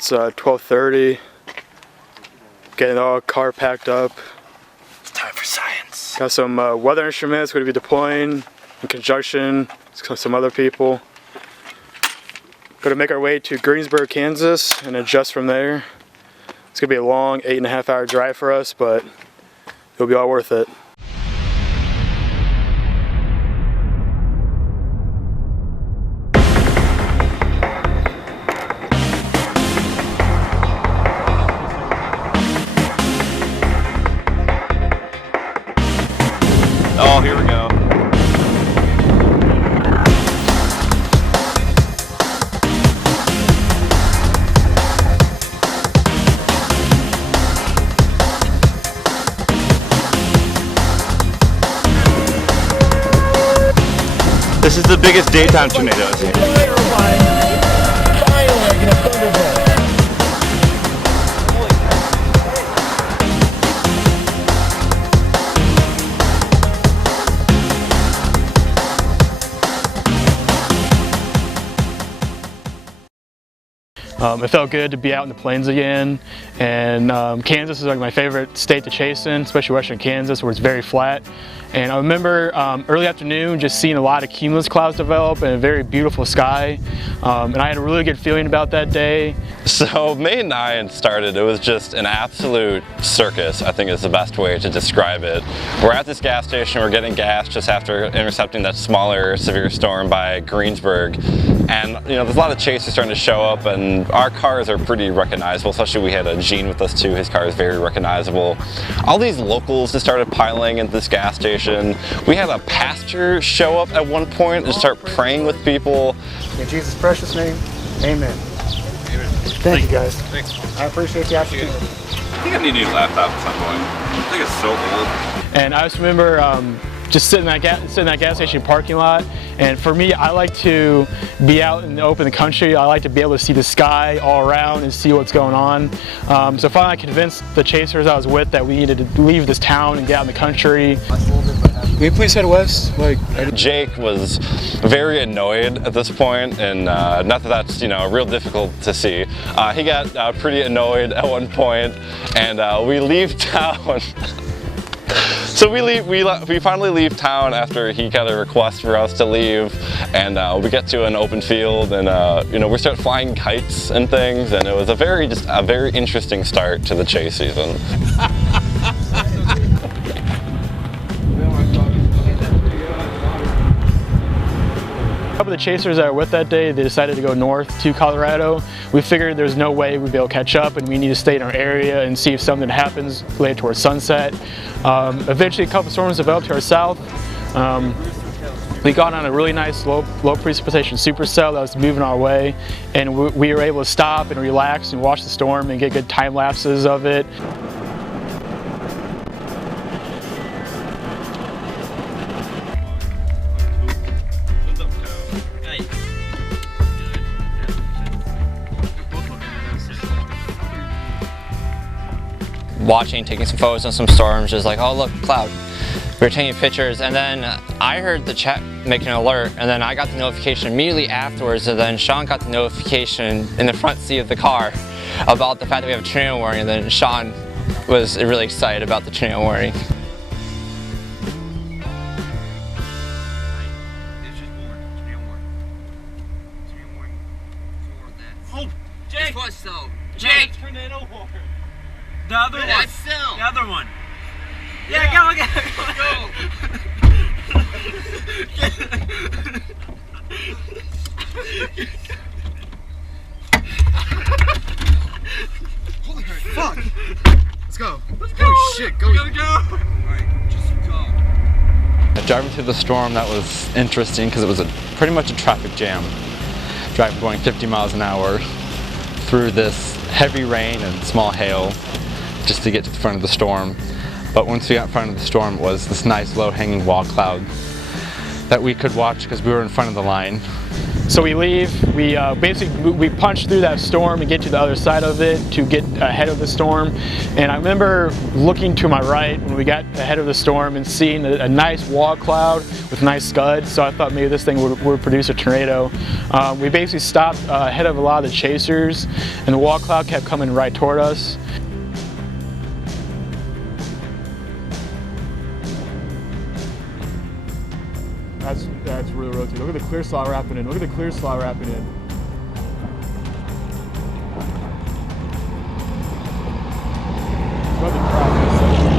It's 12:30. Getting the car packed up. It's time for science. Got some weather instruments we're going to be deploying in conjunction with some other people. Going to make our way to Greensburg, Kansas, and adjust from there. It's going to be a long 8.5 hour drive for us, but it'll be all worth it. Oh, here we go. This is the biggest daytime tornado I've seen. It felt good to be out in the plains again, and Kansas is like my favorite state to chase in, especially western Kansas where it's very flat. And I remember early afternoon just seeing a lot of cumulus clouds develop and a very beautiful sky, and I had a really good feeling about that day. So May 9 started, it was just an absolute circus, I think is the best way to describe it. We're at this gas station, we're getting gas just after intercepting that smaller severe storm by Greensburg. And you know, there's a lot of chasers starting to show up, and our cars are pretty recognizable, especially we had a Gene with us too, his car is very recognizable. All these locals just started piling into this gas station. We had a pastor show up at one point and start praying with people. In Jesus' precious name, amen. Amen. Thank you guys. Thanks. I appreciate the opportunity. I think I need a new laptop at some point. I think it's so old. And I just remember just sitting in that gas station parking lot, and for me, I like to be out in the open country. I like to be able to see the sky all around and see what's going on. So finally I convinced the chasers I was with that we needed to leave this town and get out in the country. Can we please head west? Jake was very annoyed at this point, and not that that's, you know, real difficult to see. He got pretty annoyed at one point, and we leave town. So we finally leave town after he got a request for us to leave, and we get to an open field, and you know, we start flying kites and things, and it was a very interesting start to the chase season. A couple of the chasers that were with that day, they decided to go north to Colorado. We figured there's no way we'd be able to catch up, and we need to stay in our area and see if something happens later towards sunset. Eventually a couple storms developed to our south. We got on a really nice low precipitation supercell that was moving our way, and we were able to stop and relax and watch the storm and get good time lapses of it. Watching, taking some photos of some storms, just like, oh look, cloud. We were taking pictures, and then I heard the chat make an alert, and then I got the notification immediately afterwards, and then Sean got the notification in the front seat of the car about the fact that we have a tornado warning, and then Sean was really excited about the tornado warning. Oh, Jake! Jake! Tornado warning. The other one. The other one. Yeah, go. Holy fuck! Let's go. Let's go. Holy shit, go. Alright, just go. Driving through the storm, that was interesting because it was pretty much a traffic jam. Driving going 50 miles an hour through this heavy rain and small hail just to get to the front of the storm. But once we got in front of the storm, it was this nice low-hanging wall cloud that we could watch because we were in front of the line. So we leave, we basically punch through that storm and get to the other side of it to get ahead of the storm. And I remember looking to my right when we got ahead of the storm and seeing a nice wall cloud with nice scuds. So I thought maybe this thing would produce a tornado. We basically stopped ahead of a lot of the chasers, and the wall cloud kept coming right toward us. That's really rotating. Look at the clear slaw wrapping in. Look at the clear slaw wrapping in. It's about to crack in a second.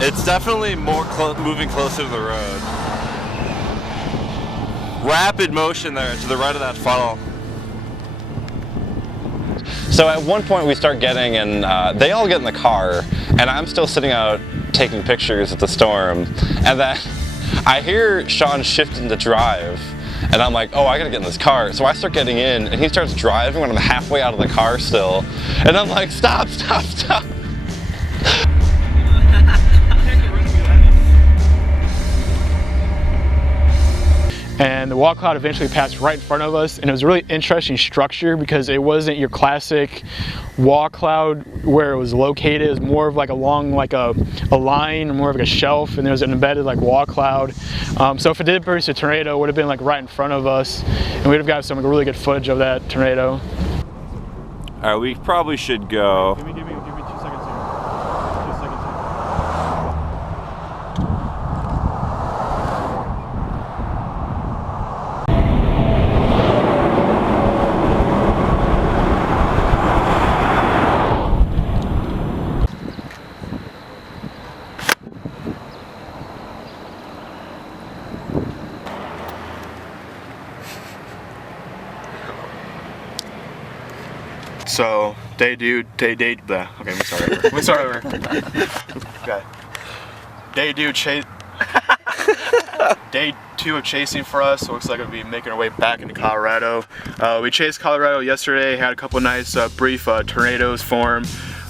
It's definitely more moving closer to the road. Rapid motion there to the right of that funnel. So at one point we start getting, and they all get in the car, and I'm still sitting out taking pictures of the storm, and then I hear Sean shifting to drive, and I'm like, oh, I gotta get in this car. So I start getting in, and he starts driving when I'm halfway out of the car still, and I'm like, stop, stop, stop. And the wall cloud eventually passed right in front of us, and it was a really interesting structure because it wasn't your classic wall cloud where it was located. It was more of like along like a line, or more of like a shelf, and there was an embedded like wall cloud. So if it did produce a tornado, it would have been like right in front of us, and we'd have got some really good footage of that tornado. All right, we probably should go. Give me 2 seconds here. 2 seconds here. So okay, let me start over. Let me start over. Okay. Day 2 of chasing for us. So looks like we'll be making our way back into Colorado. We chased Colorado yesterday, had a couple nice brief tornadoes form,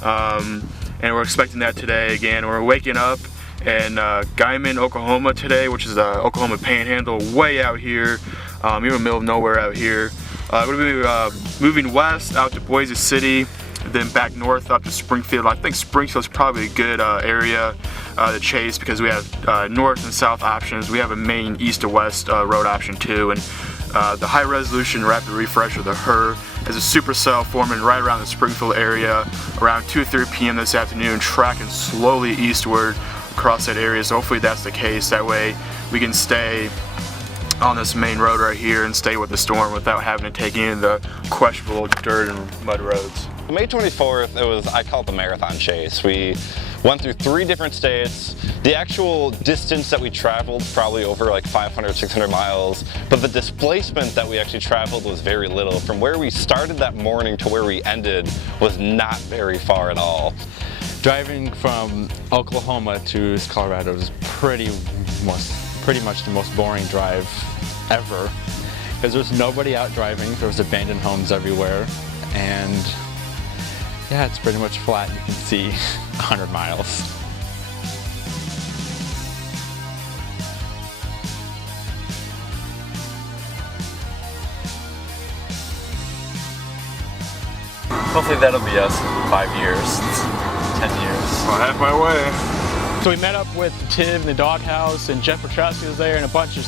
and we're expecting that today again. We're waking up in Guymon, Oklahoma today, which is the Oklahoma Panhandle, way out here, even in the middle of nowhere out here. We're going to be moving west out to Boise City, then back north up to Springfield. I think Springfield's probably a good area to chase because we have north and south options. We have a main east to west road option too, and the high resolution rapid refresh of the HER is a supercell forming right around the Springfield area around 2:30 p.m. this afternoon, tracking slowly eastward across that area. So hopefully that's the case. That way we can stay on this main road right here and stay with the storm without having to take any of the questionable dirt and mud roads. May 24th, I call it the marathon chase. We went through 3 different states. The actual distance that we traveled, probably over like 500, 600 miles, but the displacement that we actually traveled was very little. From where we started that morning to where we ended was not very far at all. Driving from Oklahoma to Colorado is pretty much the most boring drive ever, because there's nobody out driving. There's abandoned homes everywhere, and yeah, it's pretty much flat. You can see 100 miles. Hopefully that'll be us in 5 years, 10 years. Well, halfway way. So we met up with Tiv in the doghouse, and Jeff Petrosky was there, and a bunch of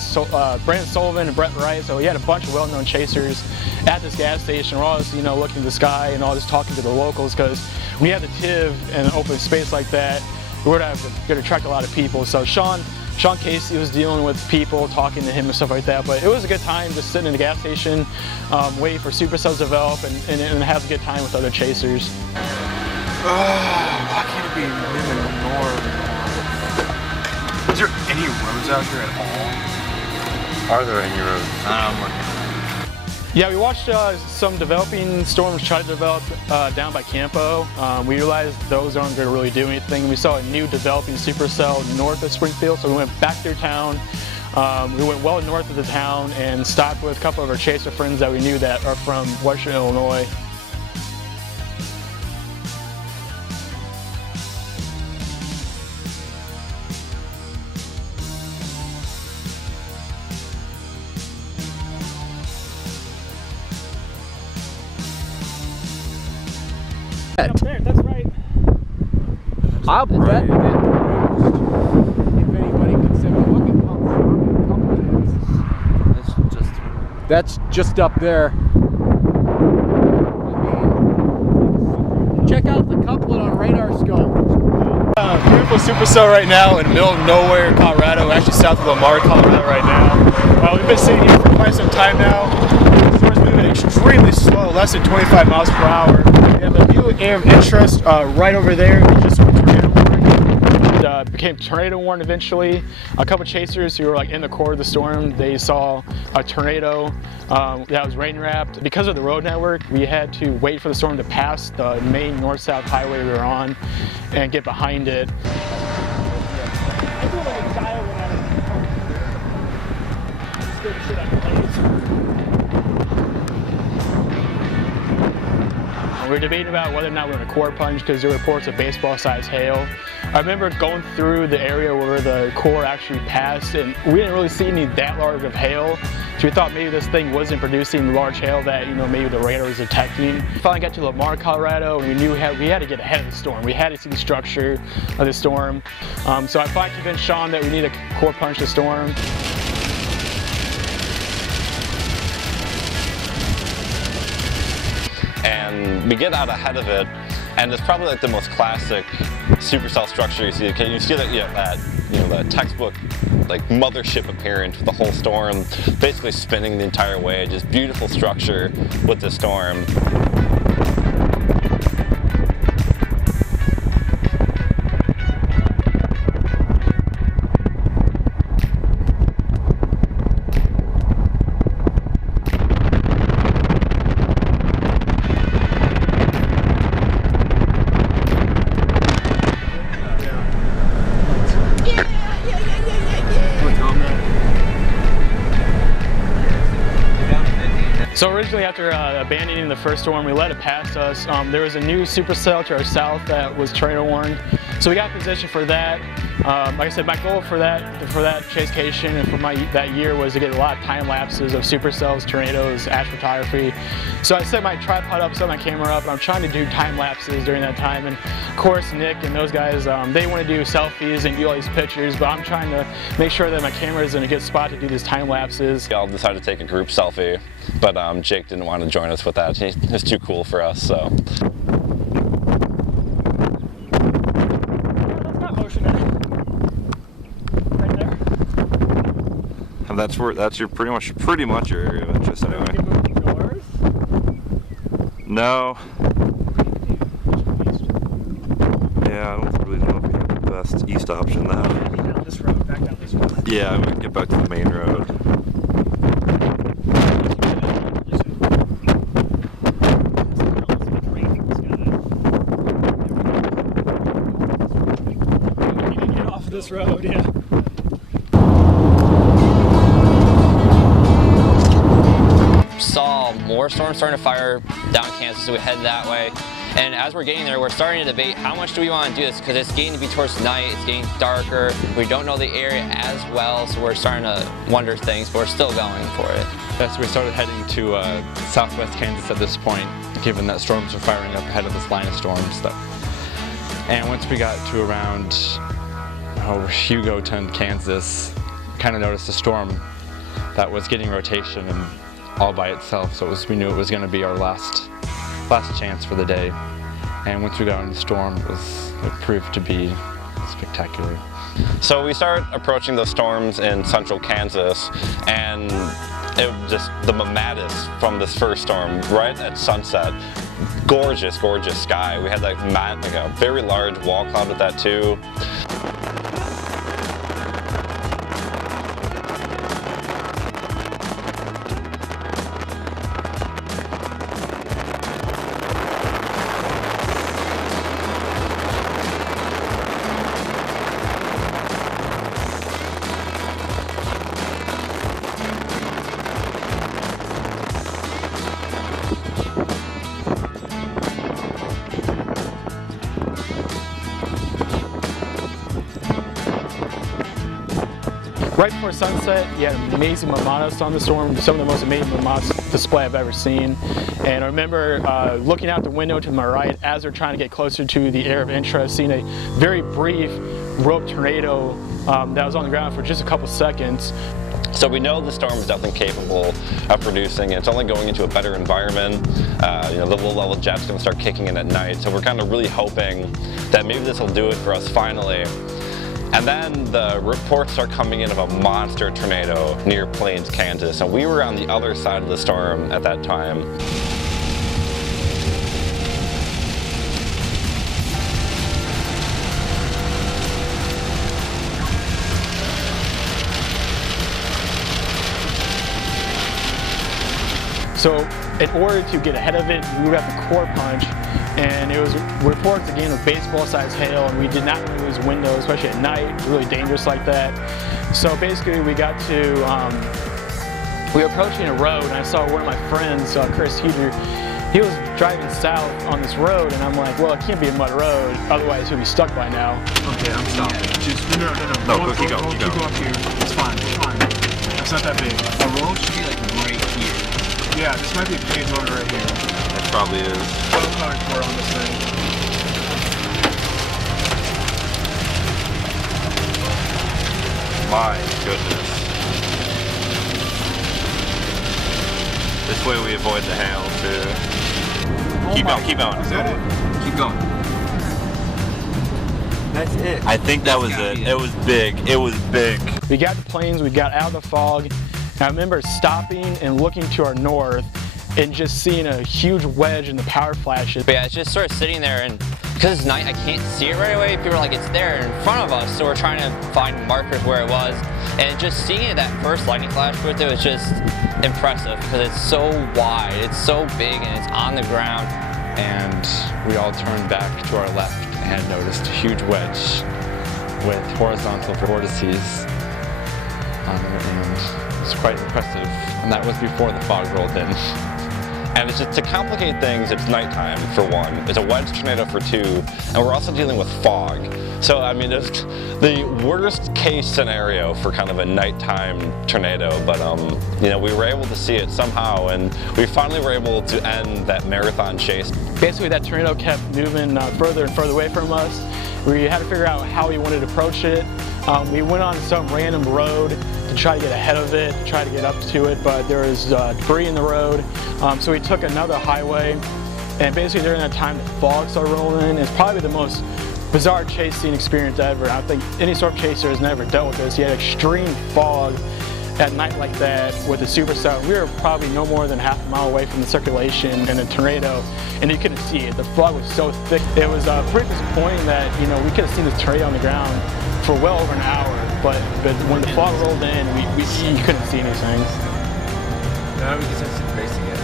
Brandon Sullivan and Brett Wright. So we had a bunch of well-known chasers at this gas station. We're all just, looking to the sky and all just talking to the locals, because when you have the Tiv in an open space like that, we're going to attract a lot of people. So Sean Casey was dealing with people, talking to him and stuff like that. But it was a good time just sitting in the gas station, waiting for supercells to develop and have a good time with other chasers. Why can't it be moving north? Is there any roads out here at all? Are there any roads? Yeah, we watched some developing storms try to develop down by Campo. We realized those aren't going to really do anything. We saw a new developing supercell north of Springfield, so we went back through town, We went well north of the town and stopped with a couple of our chaser friends that we knew that are from Western Illinois. Up there, that's right. I'll bet that if anybody can say, look at how strong the couple is. That's just up there. Check out the couplet on radar scope. Beautiful supercell right now in the middle of nowhere, Colorado, actually south of Lamar, Colorado right now. We've been sitting here for quite some time now. The storm's moving extremely slow, less than 25 miles per hour. We have a new area of interest right over there. It just tornado warning. It became tornado warned eventually. A couple chasers who were like in the core of the storm, they saw a tornado that was rain wrapped. Because of the road network, we had to wait for the storm to pass the main north-south highway we were on and get behind it. We were debating about whether or not we were going to core punch because there were reports of baseball-sized hail. I remember going through the area where the core actually passed, and we didn't really see any that large of hail. So we thought maybe this thing wasn't producing large hail that, you know, maybe the radar was detecting. We finally got to Lamar, Colorado, and we knew we had to get ahead of the storm. We had to see the structure of the storm. So I finally convinced Sean that we need to core punch the storm. And we get out ahead of it, and it's probably like the most classic supercell structure you see. You see that, the textbook like mothership appearance with the whole storm basically spinning the entire way. Just beautiful structure with the storm. So originally, after abandoning the first storm, we let it pass us. There was a new supercell to our south that was tornado warned, so we got positioned for that. Like I said, my goal for that chasecation and for that year was to get a lot of time lapses of supercells, tornadoes, astrophotography. So I set my tripod up, set my camera up, and I'm trying to do time lapses during that time. And of course, Nick and those guys, they want to do selfies and do all these pictures, but I'm trying to make sure that my camera is in a good spot to do these time lapses. We all decided to take a group selfie, but Jake didn't want to join us with that. He was too cool for us, so. And that's your pretty much your area of interest anyway. No. Yeah, I don't really know if we have the best east option now. Down this road, back down this road. Yeah, I'm gonna get back to the main road. Get off this road, yeah. Saw more storms starting to fire down Kansas, so we headed that way. And as we're getting there, we're starting to debate how much do we want to do this, because it's getting to be towards night, it's getting darker, we don't know the area as well, so we're starting to wonder things, but we're still going for it. Yes, we started heading to southwest Kansas at this point, given that storms are firing up ahead of this line of storms. And once we got to around Hugoton, Kansas, kind of noticed a storm that was getting rotation and all by itself, so we knew it was going to be our last chance for the day. And once we got into the storm, it proved to be spectacular. So we started approaching the storms in central Kansas, and it was just the mammatus from this first storm right at sunset. Gorgeous, gorgeous sky. We had like a very large wall cloud with that too. Right before sunset, you had amazing mamadas on the storm, some of the most amazing mamadas display I've ever seen. And I remember looking out the window to my right as they're trying to get closer to the area of interest, seeing a very brief rope tornado that was on the ground for just a couple seconds. So we know the storm is definitely capable of producing. It's only going into a better environment. You know, the low-level jet's going to start kicking in at night. So we're kind of really hoping that maybe this will do it for us finally. And then the reports start coming in of a monster tornado near Plains, Kansas. And we were on the other side of the storm at that time. So in order to get ahead of it, we would have to core punch, and it was reports again of baseball-sized hail, and we did not want to lose windows, especially at night. It's really dangerous like that. So basically, we got to we were approaching a road, and I saw one of my friends, Chris Huger. He was driving south on this road, and I'm like, well, it can't be a mud road, otherwise he'll be stuck by now. Okay, I'm stopping. Just no. Keep going up here. It's fine. It's not that big. The road should be like right here. Yeah, this might be a paved road right here. It probably is. Hardcore on this thing. My goodness. This way we avoid the hail too. Keep going. Is that it? Keep going. That's it. I think that was it. It was big. It was big. We got the plains, we got out of the fog, and I remember stopping and looking to our north and just seeing a huge wedge in the power flashes. But yeah, it's just sort of sitting there, and because it's night, I can't see it right away. People are like, it's there in front of us, so we're trying to find markers where it was. And just seeing that first lightning flash with it was just impressive because it's so wide, it's so big, and it's on the ground. And we all turned back to our left and noticed a huge wedge with horizontal vortices on it, and it's quite impressive. And that was before the fog rolled in. And it's just to complicate things, it's nighttime for one. It's a wedge tornado for two, and we're also dealing with fog. So I mean, it's the worst case scenario for kind of a nighttime tornado. But you know, we were able to see it somehow, and we finally were able to end that marathon chase. Basically, that tornado kept moving further and further away from us. We had to figure out how we wanted to approach it. We went on some random road to try to get ahead of it, to try to get up to it, but there was debris in the road. So we took another highway, and basically during that time the fog started rolling in. It's probably the most bizarre chase scene experience ever. I think any storm chaser has never dealt with this. You had extreme fog at night like that with a supercell. We were probably no more than half a mile away from the circulation and the tornado, and you couldn't see it. The fog was so thick. It was pretty disappointing that, you know, we could have seen this tornado on the ground for well over an hour, but when the fog rolled in, you couldn't see anything. Now we can see the race again.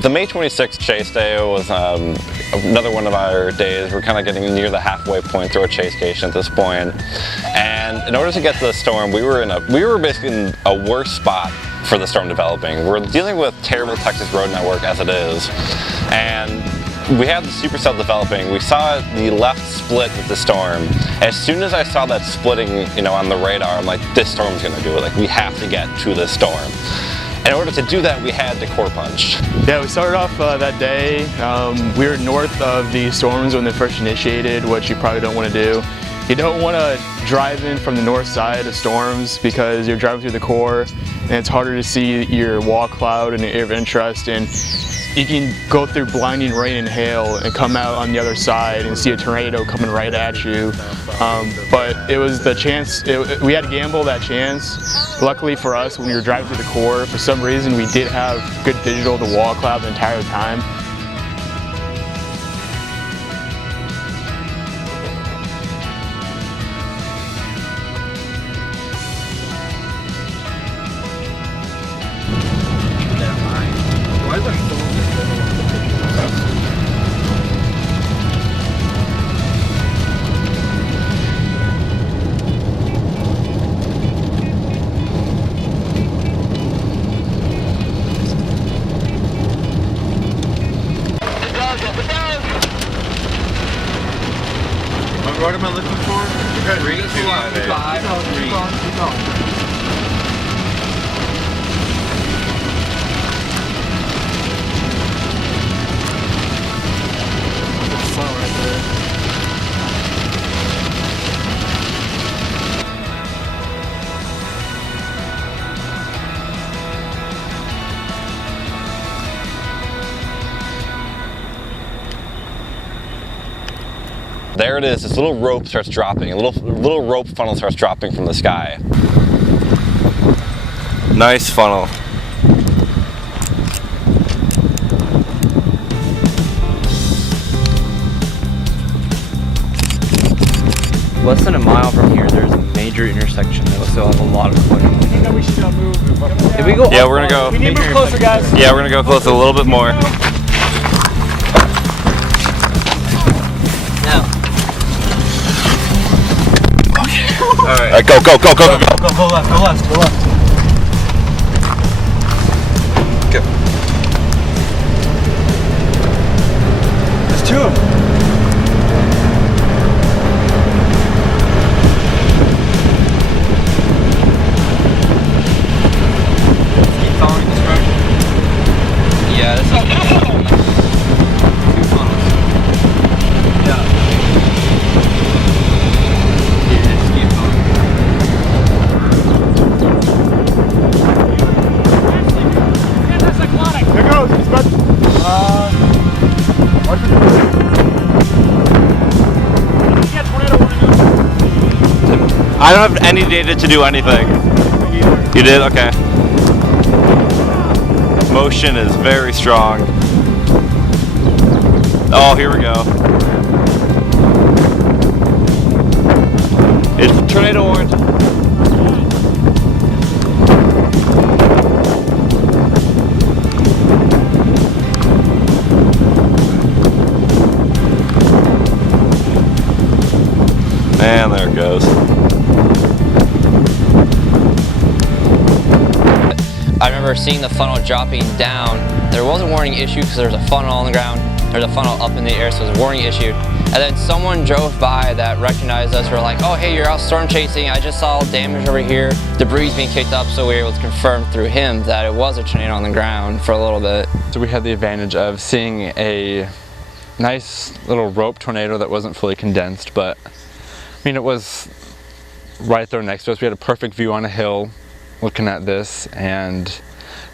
The May 26th chase day was another one of our days. We're kind of getting near the halfway point through a chase station at this point. And in order to get to the storm, we were basically in a worse spot for the storm developing. We're dealing with terrible Texas road network as it is. And we had the supercell developing. We saw the left split with the storm. As soon as I saw that splitting, you know, on the radar, I'm like, this storm's gonna do it. Like, we have to get to this storm. In order to do that, we had to core punch. Yeah, we started off that day. We were north of the storms when they first initiated, which you probably don't want to do. You don't want to drive in from the north side of storms because you're driving through the core and it's harder to see your wall cloud and your area of interest, and you can go through blinding rain and hail and come out on the other side and see a tornado coming right at you. But it was the chance, we had to gamble that chance. Luckily for us, when we were driving through the core, for some reason we did have good visual of the wall cloud the entire time. Why is that phone? There it is, this little rope starts dropping. A little rope funnel starts dropping from the sky. Nice funnel. Less than a mile from here, there's a major intersection that will still have a lot of footage. I think that we should move. Did we go? Yeah, we're gonna go. We need to move closer, guys. Yeah, we're gonna go close a little bit more. Alright, go, go, go, go, go, go. Go left, go left, go left. Go. There's two of them. Keep following this road. Yeah, this is Two funnels. Yeah. Just keep following. There goes. He's about I don't have any data to do anything. You did? Okay. Motion is very strong. Oh, here we go. It's tornado warned. And there it goes. I remember seeing the funnel dropping down. There was a warning issue because there was a funnel on the ground. There's a funnel up in the air, so there was a warning issued. And then someone drove by that recognized us. We're like, oh, hey, you're out storm chasing. I just saw damage over here. Debris being kicked up, so we were able to confirm through him that it was a tornado on the ground for a little bit. So we had the advantage of seeing a nice little rope tornado that wasn't fully condensed, but I mean, it was right there next to us. We had a perfect view on a hill looking at this, and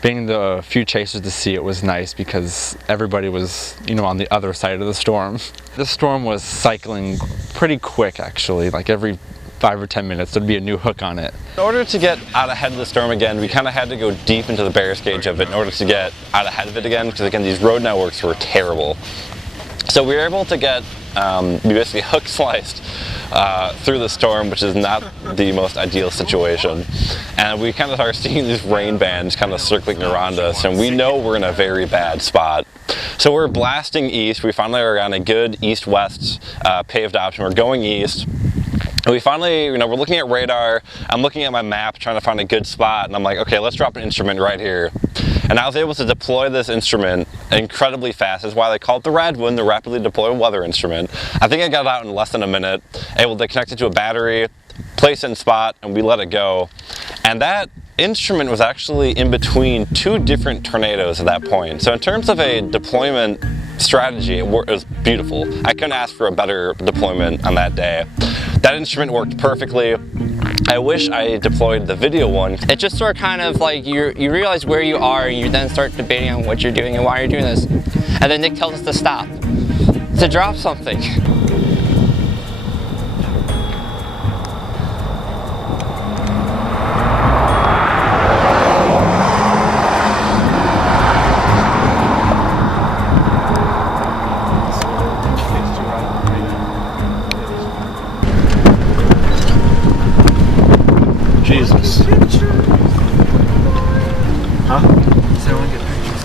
being the few chasers to see it was nice because everybody was, you know, on the other side of the storm. This storm was cycling pretty quick, actually, like every 5 or 10 minutes there'd be a new hook on it. In order to get out ahead of the storm again, we kind of had to go deep into the bear's cage of it in order to get out ahead of it again, because again, these road networks were terrible. So we were able to get, we basically hook sliced through the storm, which is not the most ideal situation. And we kind of started seeing these rain bands kind of circling around us, and we know we're in a very bad spot. So we're blasting east. We finally are on a good east-west paved option. We're going east. And we finally, you know, we're looking at radar. I'm looking at my map, trying to find a good spot, and I'm like, okay, let's drop an instrument right here. And I was able to deploy this instrument incredibly fast. That's why they call it the RADWIN, the Rapidly Deployed Weather Instrument. I think I got it out in less than a minute, able to connect it to a battery, place it in spot, and we let it go. And that instrument was actually in between two different tornadoes at that point. So in terms of a deployment strategy, it was beautiful. I couldn't ask for a better deployment on that day. That instrument worked perfectly. I wish I deployed the video one. It just sort of kind of like you realize where you are, and you then start debating on what you're doing and why you're doing this. And then Nick tells us to stop, to drop something. Jesus. Huh? So I want to get pictures.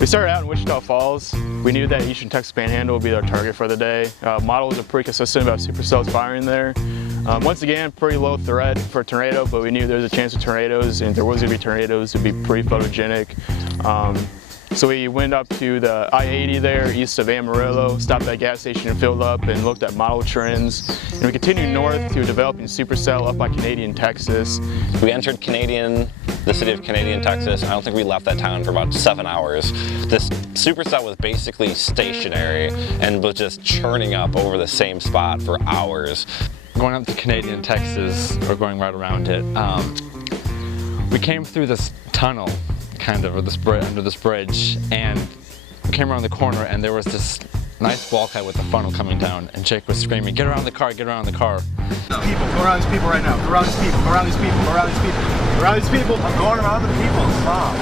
We started out in Wichita Falls. We knew that Eastern Texas Panhandle would be our target for the day. Models are pretty consistent about supercells firing there. Once again, pretty low threat for a tornado, but we knew there was a chance of tornadoes, and if there was going to be tornadoes, it would be pretty photogenic. So we went up to the I-80 there, east of Amarillo, stopped at that gas station and filled up and looked at model trends. And we continued north to a developing supercell up by Canadian, Texas. We entered the city of Canadian, Texas. I don't think we left that town for about 7 hours. This supercell was basically stationary and was just churning up over the same spot for hours. Going up to Canadian, Texas, or going right around it, we came through this tunnel, kind of, or this under this bridge, and we came around the corner, and there was this nice bulkhead with a funnel coming down, and Jake was screaming, "Get around the car, get around the car." People, go around these people right now. Go around these people, go around these people, go around these people. Go around these people. I'm going around the people. Stop.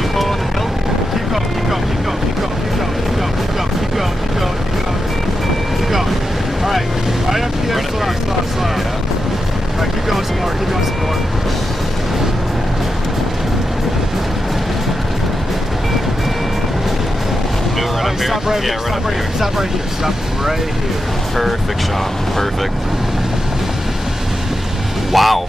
People on the hill. Keep going, keep going, keep going, keep going, keep going, keep going, keep going, keep going, keep going, keep going, keep going. All right, right up here, slow, slow, slow. All right, keep going some more, keep going some more. Right here. Stop right here. Stop right here. Stop right here. Stop right here. Perfect shot. Perfect. Wow.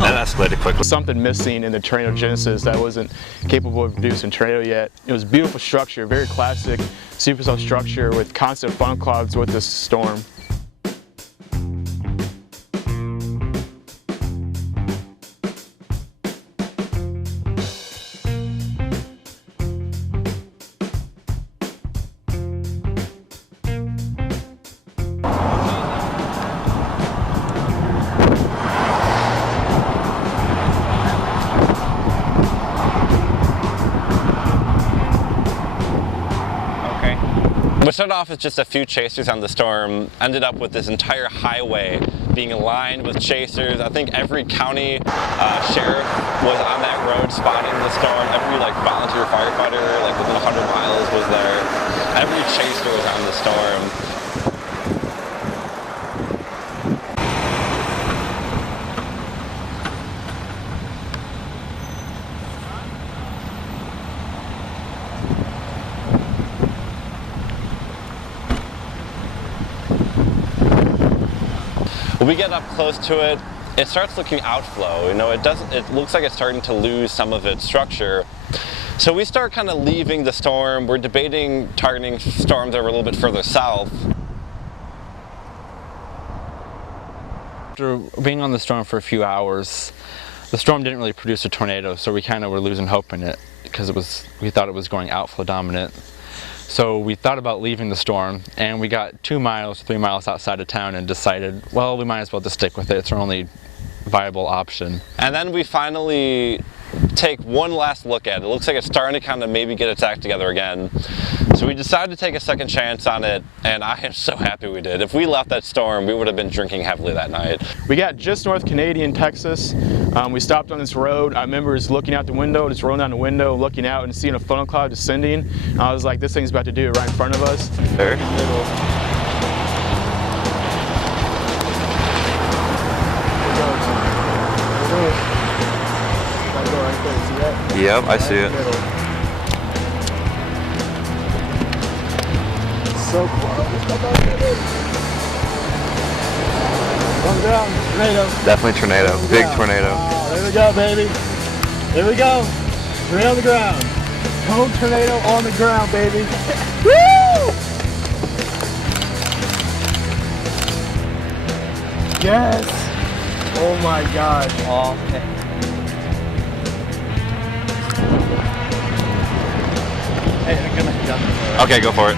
That escalated quickly. Something missing in the tornadogenesis that wasn't capable of producing tornado yet. It was a beautiful structure, very classic supercell structure with constant funnel clouds with this storm. What started off as just a few chasers on the storm ended up with this entire highway being lined with chasers. I think every county sheriff was on that road spotting the storm. Every volunteer firefighter within 100 miles was there. Every chaser was on the storm. When we get up close to it, it starts looking outflow. It looks like it's starting to lose some of its structure. So we start kind of leaving the storm. We're debating targeting storms that are a little bit further south. After being on the storm for a few hours, the storm didn't really produce a tornado, so we kind of were losing hope in it because we thought it was going outflow dominant. So we thought about leaving the storm, and we got 2 miles, 3 miles outside of town and decided, well, we might as well just stick with it. It's our only viable option. And then we finally take one last look at it. It looks like it's starting to kind of maybe get its act together again. So we decided to take a second chance on it, and I am so happy we did. If we left that storm, we would have been drinking heavily that night. We got just north Canadian, Texas. We stopped on this road. I remember just looking out the window, just rolling down the window, looking out and seeing a funnel cloud descending. I was like, this thing's about to do it right in front of us. There. Yep, I see it. So close. One down, tornado. Definitely tornado. Big tornado. There we go, baby. There we go. Tornado on the ground. Cone tornado on the ground, baby. Woo! Yes. Oh my gosh. Okay. Hey, I'm gonna jump. Okay, go for it.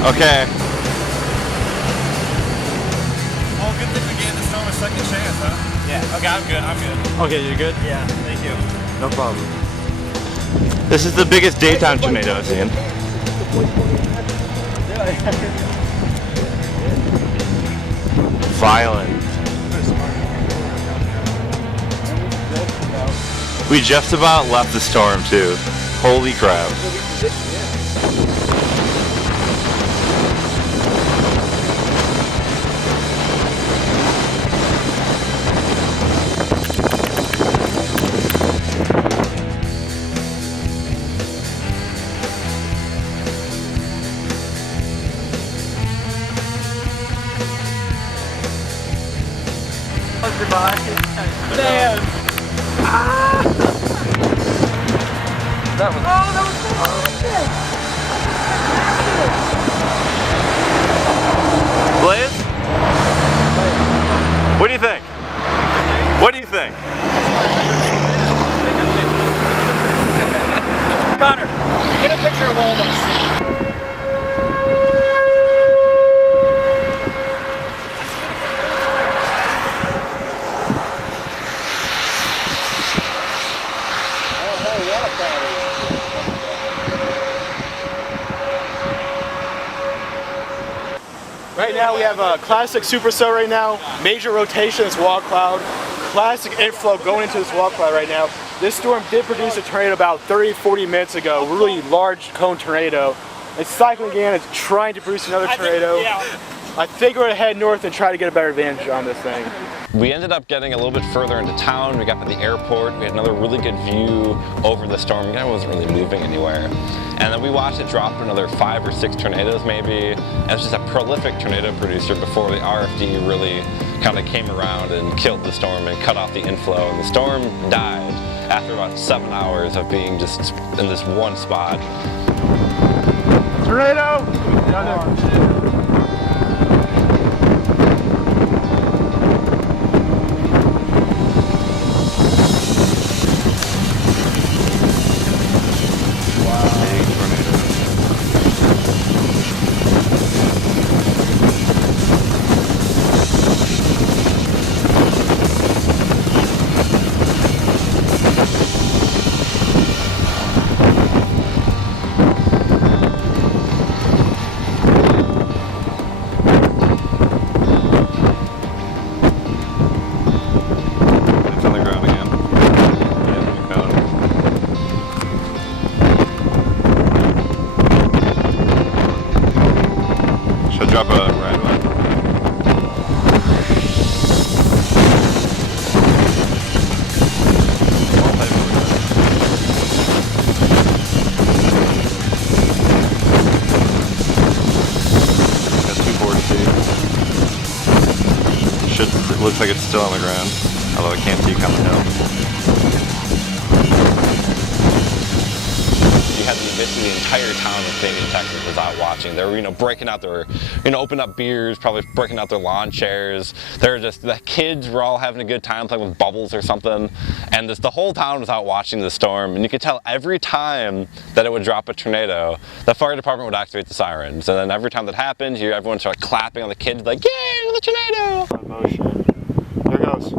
Okay. Oh, good thing we gave the storm a second chance, huh? Yeah. Okay, I'm good. I'm good. Okay, you're good? Yeah, thank you. No problem. This is the biggest daytime tornado I've seen. Violent. We just about left the storm too. Holy crap. Damn! Ah! That was. Oh, that was so Blaze? What do you think? What do you think? Connor, get a picture of all of us. Right now we have a classic supercell right now, major rotation this wall cloud, classic inflow going into this wall cloud right now. This storm did produce a tornado about 30-40 minutes ago, really large cone tornado. It's cycling again, it's trying to produce another tornado. I think we're gonna head north and try to get a better advantage on this thing. We ended up getting a little bit further into town. We got to the airport. We had another really good view over the storm. It wasn't really moving anywhere. And then we watched it drop another 5 or 6 tornadoes maybe. And it's just a prolific tornado producer before the RFD really kind of came around and killed the storm and cut off the inflow. And the storm died after about 7 hours of being just in this one spot. Tornado! Down there. Drop a right one. Got 240. It looks like it's still on the ground, although I can't see coming down. You had basically the entire town of Canadian Texas was out watching. They were, breaking out their, opening up beers, probably breaking out their lawn chairs. The kids were all having a good time playing with bubbles or something. And the whole town was out watching the storm. And you could tell every time that it would drop a tornado, the fire department would activate the sirens. And then every time that happened, everyone started clapping on the kids like, yay, another tornado! Motion. There it goes.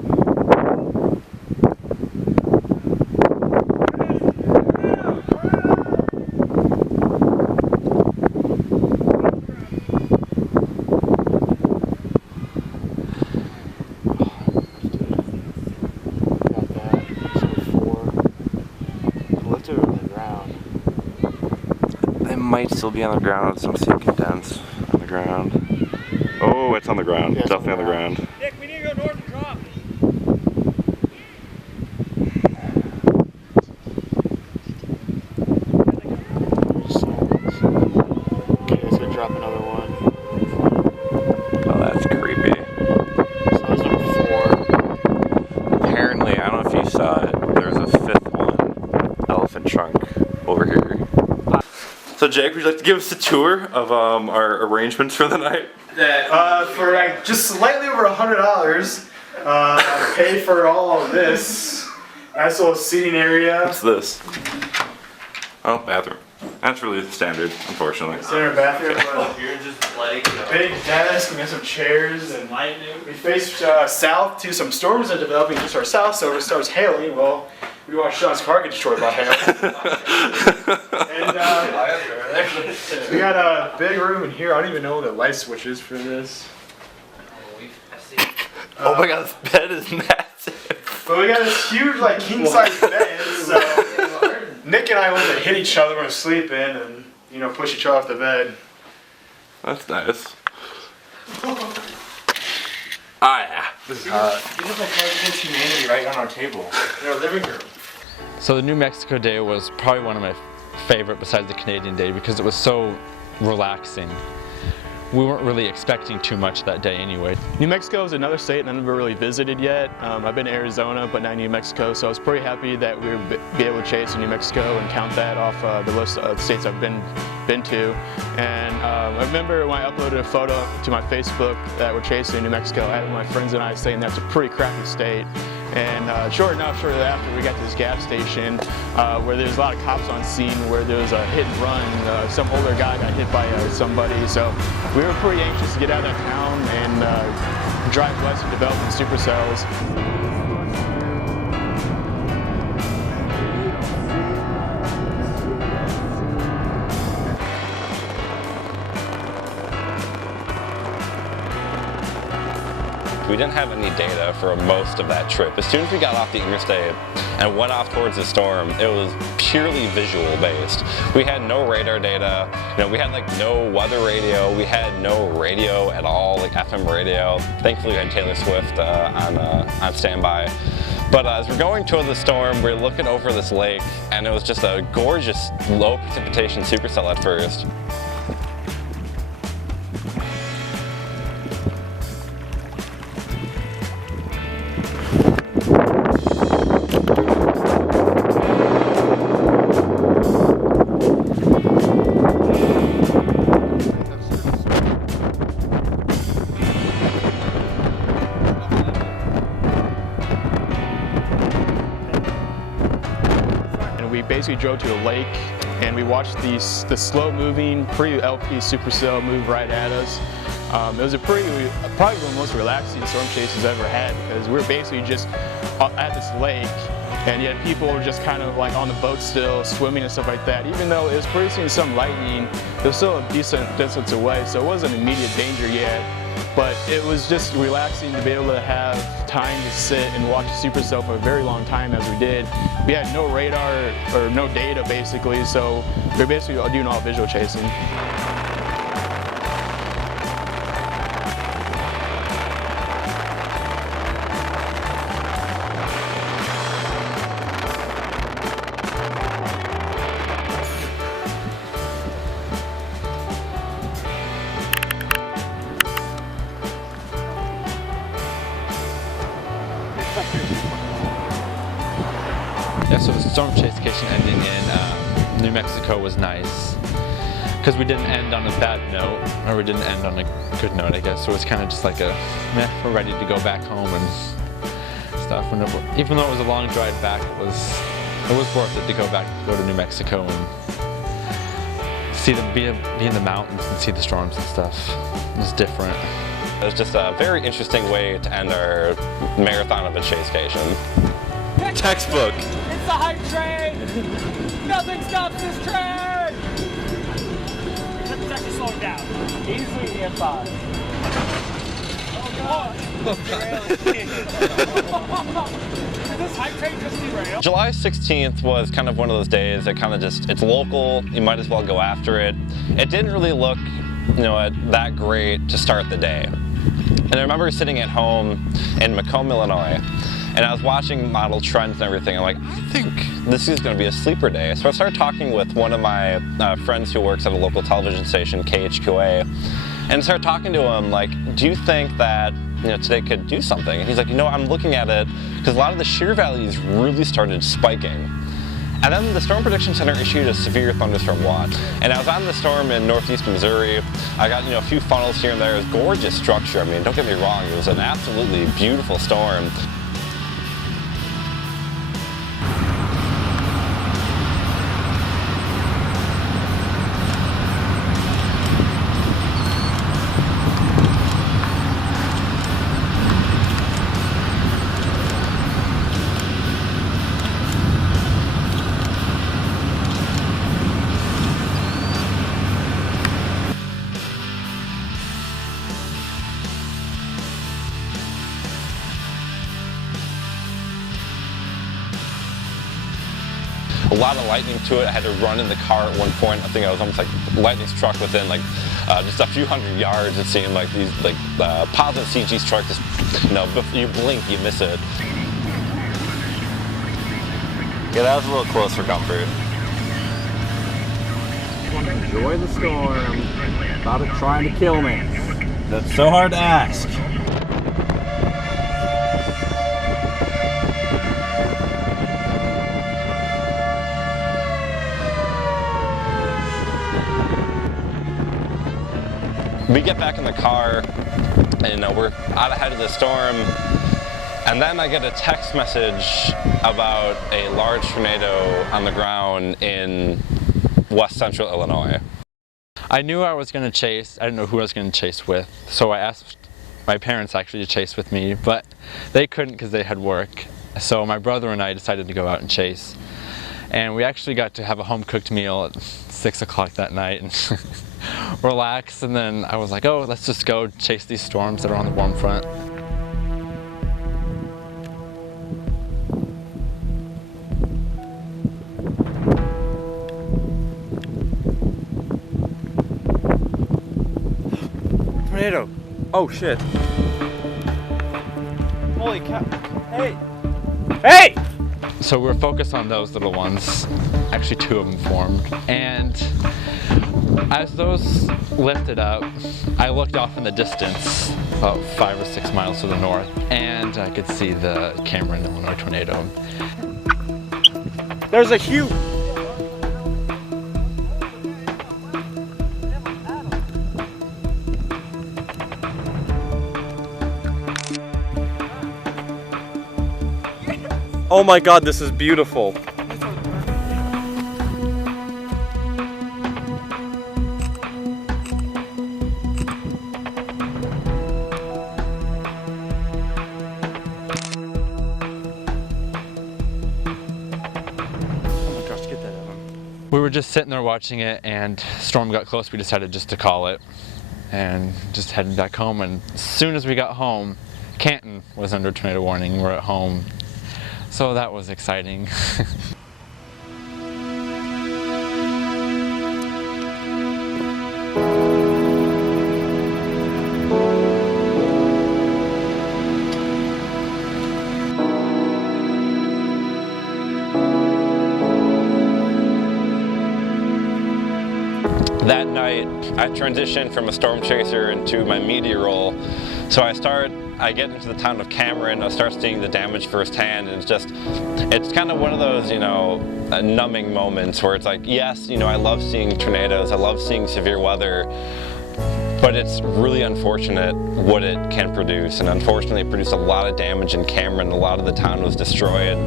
It might still be on the ground. Some see it condense on the ground. Oh, it's on the ground. Yeah, definitely on the ground. Nick, we need to go north and drop. Okay, it's gonna drop another one. Oh, that's creepy. So that's number 4. Apparently, I don't know if you saw it, there's a 5th one. Elephant trunk over here. So Jake, would you like to give us a tour of our arrangements for the night? For just slightly over $100, I paid for all of this. Nice little seating area. What's this? Oh, bathroom. That's really standard, unfortunately. Standard bathroom. You're just like Big desk, we got some chairs, and we face south to some storms that are developing just our south, so if it starts hailing, well, we watched Sean's car get destroyed by hail. And we got a big room in here. I don't even know the light switch is for this. Oh my god, this bed is massive. But we got this huge, king size bed, so Nick and I want to hit each other when we're sleeping and, push each other off the bed. That's nice. Ah, yeah. This is hot. This is like President's Humanity right on our table. In our living room. So the New Mexico Day was probably one of my favorite besides the Canadian Day because it was so relaxing. we weren't really expecting too much that day anyway. New Mexico is another state I've never really visited yet. I've been to Arizona, but not New Mexico, so I was pretty happy that we would be able to chase in New Mexico and count that off the list of states I've been to. And I remember when I uploaded a photo to my Facebook that we're chasing in New Mexico, I had one of my friends and I saying that's a pretty crappy state. And shortly after, we got to this gas station where there's a lot of cops on scene, where there was a hit and run. Some older guy got hit by somebody, so we were pretty anxious to get out of that town and drive west and develop some supercells. We didn't have any data for most of that trip. As soon as we got off the interstate and went off towards the storm, it was purely visual based. We had no radar data, we had like no weather radio, we had no radio at all, like FM radio. Thankfully we had Taylor Swift on standby. But as we're going toward the storm, we're looking over this lake, and it was just a gorgeous low precipitation supercell at first. We basically drove to a lake and we watched the slow-moving pre-LP supercell move right at us. It was probably one of the most relaxing storm chases I've ever had, because we were basically just at this lake, and yet people were just kind of like on the boat still, swimming and stuff like that. Even though it was producing some lightning, it was still a decent distance away, so it wasn't immediate danger yet. But it was just relaxing to be able to have time to sit and watch a supercell for a very long time, as we did. We had no radar or no data basically, so we were basically doing all visual chasing. Yeah, so the storm chase occasion ending in New Mexico was nice, because we didn't end on a bad note, or we didn't end on a good note, I guess. So it was kind of just like we're ready to go back home and stuff. Even though it was a long drive back, it was worth it to go to New Mexico and see be in the mountains and see the storms and stuff. It was different. It was just a very interesting way to end our marathon of a chase occasion. Textbook. It's the hype train! Nothing stops this train! It's actually slowing down. Easily in 5. Oh god! Is this hype train just derailed? July 16th was kind of one of those days that kind of it's local, you might as well go after it. It didn't really look, that great to start the day. And I remember sitting at home in Macomb, Illinois, and I was watching model trends and everything. I'm like, I think this is going to be a sleeper day. So I started talking with one of my friends who works at a local television station, KHQA, and started talking to him like, do you think that today could do something? And he's like, I'm looking at it because a lot of the shear values really started spiking. And then the Storm Prediction Center issued a severe thunderstorm watch. And I was on the storm in northeastern Missouri. I got a few funnels here and there. It was gorgeous structure. I mean, don't get me wrong, it was an absolutely beautiful storm. A lot of lightning to it. I had to run in the car at one point. I think I was almost like lightning struck within just a few hundred yards. It seemed like these positive CG strikes. Just, if you blink, you miss it. Yeah, that was a little close for comfort. Enjoy the storm. about it trying to kill me. That's so hard to ask. We get back in the car and we're out ahead of the storm, and then I get a text message about a large tornado on the ground in west central Illinois. I knew I was going to chase. I didn't know who I was going to chase with, so I asked my parents actually to chase with me, but they couldn't because they had work. So my brother and I decided to go out and chase, and we actually got to have a home-cooked meal at 6 o'clock that night and relax, and then I was like, oh, let's just go chase these storms that are on the warm front. Tornado. Oh shit. Holy cow. Hey! Hey! So we were focused on those little ones. Actually, 2 of them formed. And as those lifted up, I looked off in the distance, about 5 or 6 miles to the north, and I could see the Cameron, Illinois tornado. There's a huge... Oh my god, this is beautiful. We were just sitting there watching it, and storm got close. We decided just to call it and just headed back home. And as soon as we got home, Canton was under tornado warning. We're at home. So that was exciting. That night, I transitioned from a storm chaser into my media role. So I get into the town of Cameron, I start seeing the damage firsthand, and it's kind of one of those, numbing moments where it's like, yes, I love seeing tornadoes, I love seeing severe weather, but it's really unfortunate what it can produce, and unfortunately it produced a lot of damage in Cameron. A lot of the town was destroyed.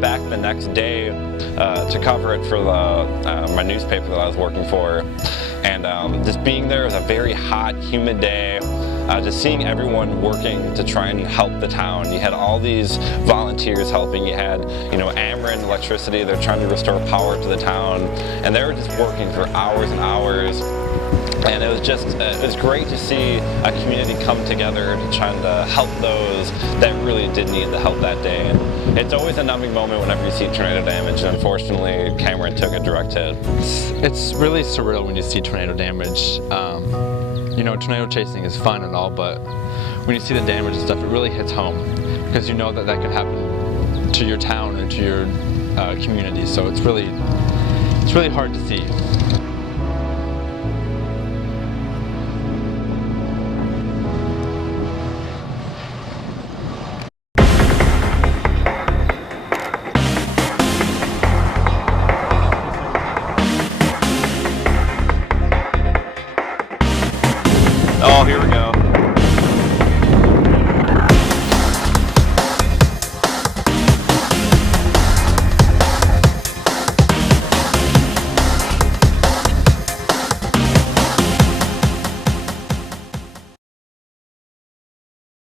Back the next day to cover it for my newspaper that I was working for, and just being there was a very hot, humid day. Just seeing everyone working to try and help the town. You had all these volunteers helping. You had, Ameren Electricity. They're trying to restore power to the town, and they were just working for hours and hours. And it was great to see a community come together to try to help those that really did need the help that day. And it's always a numbing moment whenever you see tornado damage, and unfortunately Cameron took a direct hit. It's really surreal when you see tornado damage. Tornado chasing is fun and all, but when you see the damage and stuff, it really hits home, because you know that could happen to your town and to your community. So it's really hard to see.